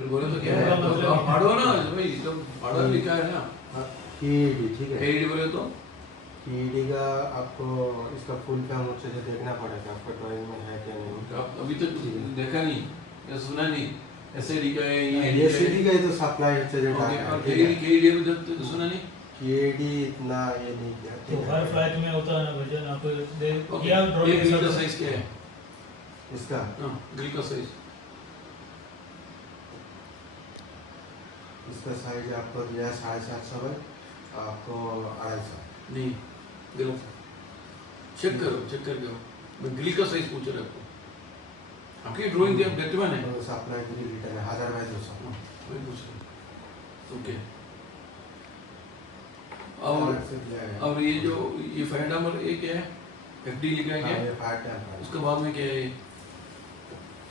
फिर बोले तो क्या है, तो आप पढ़ो ना भाई, तो पढ़ा लिखा है ना। KED ठीक है। KED बोले तो KED का आपको इसका फुल फॉर्म अच्छे से देखना पड़ेगा, आपका ड्राइंग में है क्या नहीं। आप अभी तक देखा नहीं या सुना नहीं, SID का है ये सीधी का ही तो सप्लाई अच्छे से ओके, डाटा और है, ठीक है। KED में तो सुना नहीं। KED इतना ये नहीं किया, तो ठीक हर है। फ्लाइट में होता है ना भजन, आप ओके, या ये ड्राइंग ग्रिल का साइज क्या है? इसका हाँ, ग्रिल का साइज इसका साइज आपको दिया है 750 बाई आपको 250। नहीं, ग्रिल चेक करो, मैं ग्रिल का साइज पूछ रहा हूँ। आपकी ड्राइंग दिया डेटवन है, तो सप्लाई ग्रिल रिटर्न है 1000 बाई 200। वही पूछ रहा हूँ। ओके, अलग से दिया है। और ये जो ये फायर नंबर ये क्या है? FD लिखा है हाँ, क्या? ये फायर टैंक है। उसके बाद में क्या है?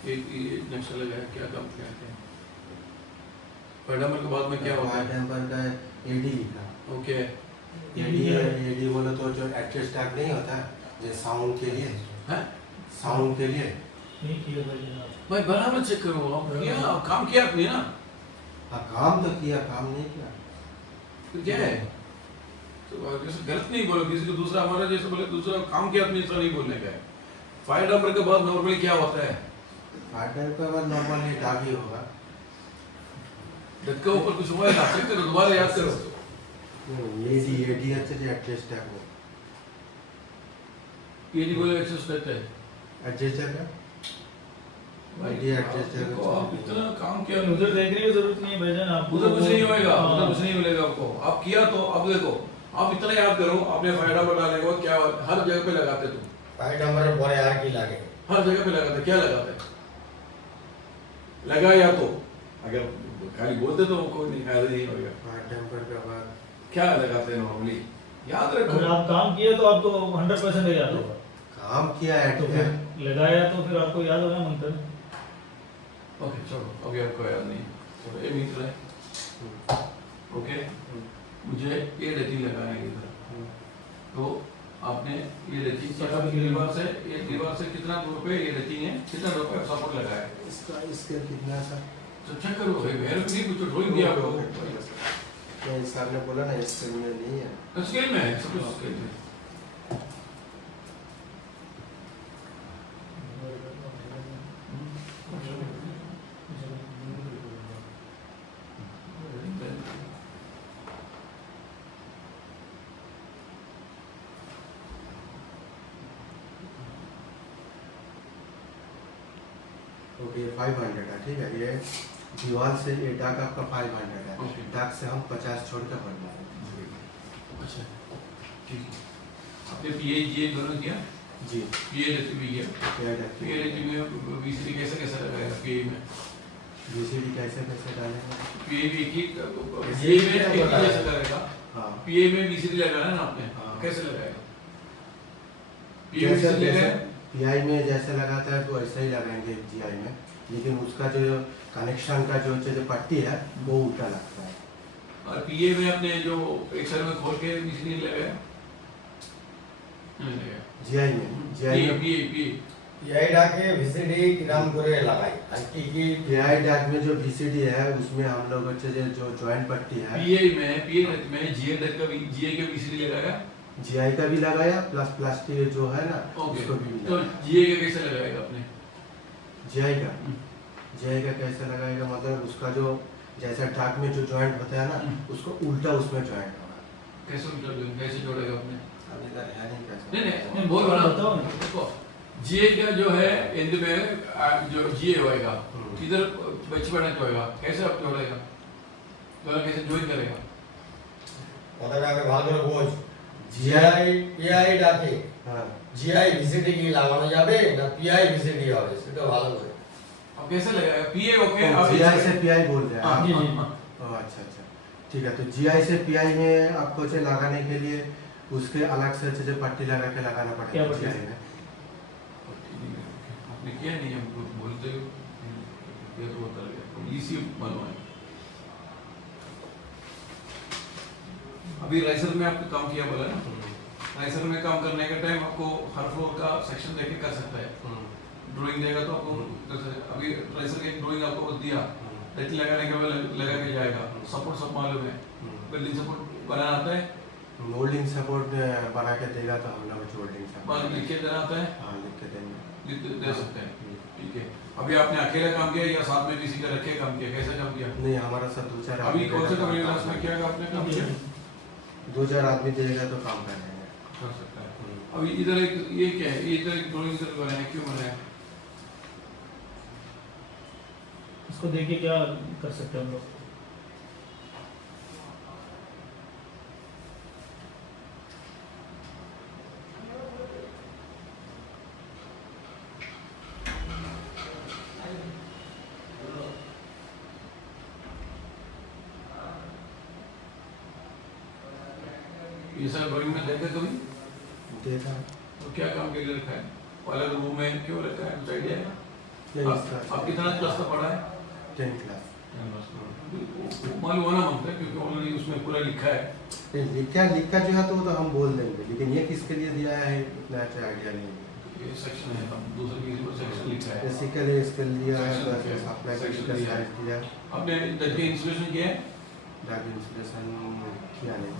ये नक्शा लगा है, क्या काम किया है? फायर नंबर के बाद में क्या होता फायर है? टेम्पर का AD लिखा। ओके, AD बोलो तो जो एडजस्ट टैग नहीं होता है, जो साउंड के लिए, हैं? साउंड के लिए। नहीं किया भजन आप। भाई बराबर चेक करो, आप किया, आप काम किया आपने ना? हाँ काम तो किया, काम नहीं किया। फिर क्या है? तो जैसे गलत नहीं बोलो, किसी को दूसरा हमारा जैसे बोले दूसरा काम किया आपने, ऐसा नहीं बोलने का है। फायर नंबर के बाद नॉर्मली क्या होता है? फायर टैंक के बाद नॉर्मली टैग ही होगा। डक के ऊपर कुछ हुआ है ना, चेक करो, दोबारा याद करो। AD अच्छे से एडजस्ट टैग हो। ये बोले एक्सेस करता है एडजस्ट टैग है। AD एडजस्ट टैग देखो, आप इतना काम किया, उधर देखने की जरूरत नहीं है भजन, आप उधर कुछ नहीं होएगा, हाँ। उधर कुछ नहीं मिलेगा आपको। आप किया तो अब देखो, आप इतना याद करो, आपने फायर नंबर डालने के बाद क्या हर जगह पे लगाते तुम, फाइट नंबर बोरे यार की लागे हर जगह पे लगाते, क्या लगाते? लगाया तो अगर खाली बोलते तो कोई नहीं फायदा नहीं होगा। फायर टेम्पर के बाद क्या लगाते हैं नॉर्मली, याद अगर रखो। आप काम किए तो आपको 100% याद होगा, काम किया है तो फिर लगाया तो फिर आपको याद होगा मंत्र। ओके चलो, अभी आपको याद नहीं, चलो ये मित्र है। ओके, मुझे ये रेटिंग लगाना है इधर, तो आपने ये रेटिंग दीवार से कितना दूर पे ये रेटिंग है, कितना दूर पे सपोर्ट लगाया है, इसका इसके कितना सा तो चेक करो भाई, मेरे को नहीं कुछ ड्राइंग दिया आपको, नहीं सर ने बोला ना इसके में नहीं है। स्केल में है, सब कुछ स्केल में। ओके 500 है, ठीक है। ये दीवार से ये डाक आपका 500 है। Okay. डाक से हम 50 छोड़ के बढ़ना है। अच्छा ठीक है, आपने PA दोनों किया, जी PA रेटिंग भी किया, क्या डाक PA रेटिंग में BCD कैसे लगाएगा PA में? BCD कैसे कैसे डालेंगे। PA भी एक ही PA में एक ही कैसे करेगा? हाँ PA में BCD लगाना है ना आपने, हाँ। कैसे लगाएगा? PA में जैसे BCD लगाए, PI में जैसे लगाता है तो ऐसा ही लगाएंगे GI में, लेकिन उसका जो कनेक्शन का जो पट्टी है वो उल्टा लगता है। और PA में आपने जो एक साइड में खोल के BCD लगाया, नहीं लगाया। GI में PA यही डाके VCD किराम करे लगाई अंटी की PI डाक में जो BCD है उसमें हम लोग अच्छे से जो जॉइंट पट्टी है PA में GA का BCD लगाया। GI का भी लगाया प्लस प्लास्टिक जो है ना ओके, उसको भी तो लगाया। GA का कैसे लगाएगा आपने? GI का कैसे लगाएगा, मतलब उसका जो जैसा डाक में जो जॉइंट होता है ना उसको उल्टा उसमें जॉइंट होगा। कैसे जोड़ेगा आपने? अब इधर है नहीं कैसे। नहीं बोल रहा बताओ ना। देखो, GA का जो है एंड में जो GA होएगा इधर बच पड़ने होएगा, कैसे आप जोड़ेगा, दोनों कैसे ज्वाइन करेगा? पता जाके भाग করে বোঝ GI PI ডাকে हाँ GI VCD কি লাগানো যাবে না PI VCD হবে সেটা ভালো করে अब कैसे लगाएगा? PA ओके, तो अब GI से PI बोल रहे हैं हाँ, आप? जी, जी। ओह, अच्छा अच्छा ठीक है। तो GI से PI में आपको जो लगाने के लिए उसके अलग से अच्छे से पट्टी लगा के लगाना क्या पड़ेगा पट्टी? GI में। आपने किया नहीं, हमको बोलते हो ये तो बता रहे इसी बनवाए। अभी राइसर में आपने काम किया बोला ना, राइसर में काम करने के टाइम आपको हर फ्लोर का सेक्शन देके कर सकता है, ड्राइंग देगा तो आपको कर सकते हैं। अभी राइसर की ड्राइंग आपको दिया, रेती लगाने के बाद लगा के जाएगा। सपोर्ट सब मालूम है, बिल्डिंग सपोर्ट बनाना आता है, मोल्डिंग सपोर्ट बना के देगा तो हम लोग होल्डिंग बाद सपोर्ट लिख के देना आता है, हाँ लिख के देंगे। दे सकते हैं। ठीक है, अभी आपने अकेले काम किया या साथ में किसी का रखे काम किया, कैसे काम किया? नहीं हमारा सब दो चार अभी कौन से देगा कंपनी तो क्लास में क्या आपने काम किया? दो चार आदमी देगा तो काम कर लेंगे। कर सकता है। अभी इधर एक ये क्या है, इधर एक ड्राइंग इधर बनाया, क्यों बनाया? इसको देखिए क्या कर सकते हैं हम लोग। ये सब ड्राइंग में देखा कभी? देखा तो क्या काम के लिए रखा है? अलग रूम में क्यों रखा है, कुछ आइडिया है? नहीं आप कितना क्लास तक पढ़ा है? 10 क्लास। मालूम होना मांगता है क्योंकि ऑलरेडी उसमें पूरा लिखा है। लिखा लिखा जो है तो वो तो हम बोल देंगे, लेकिन ये किसके लिए दिया है इतना अच्छा आइडिया नहीं है। ये सेक्शन है, हम दूसरे किसी पर सेक्शन लिखा है। बेसिकली इसके लिए है Section बस है, सप्लाई section का दिया है। साइज दिया, आपने दैट के इंस्टॉलेशन किया है? डाटा इंस्टॉलेशन किया नहीं।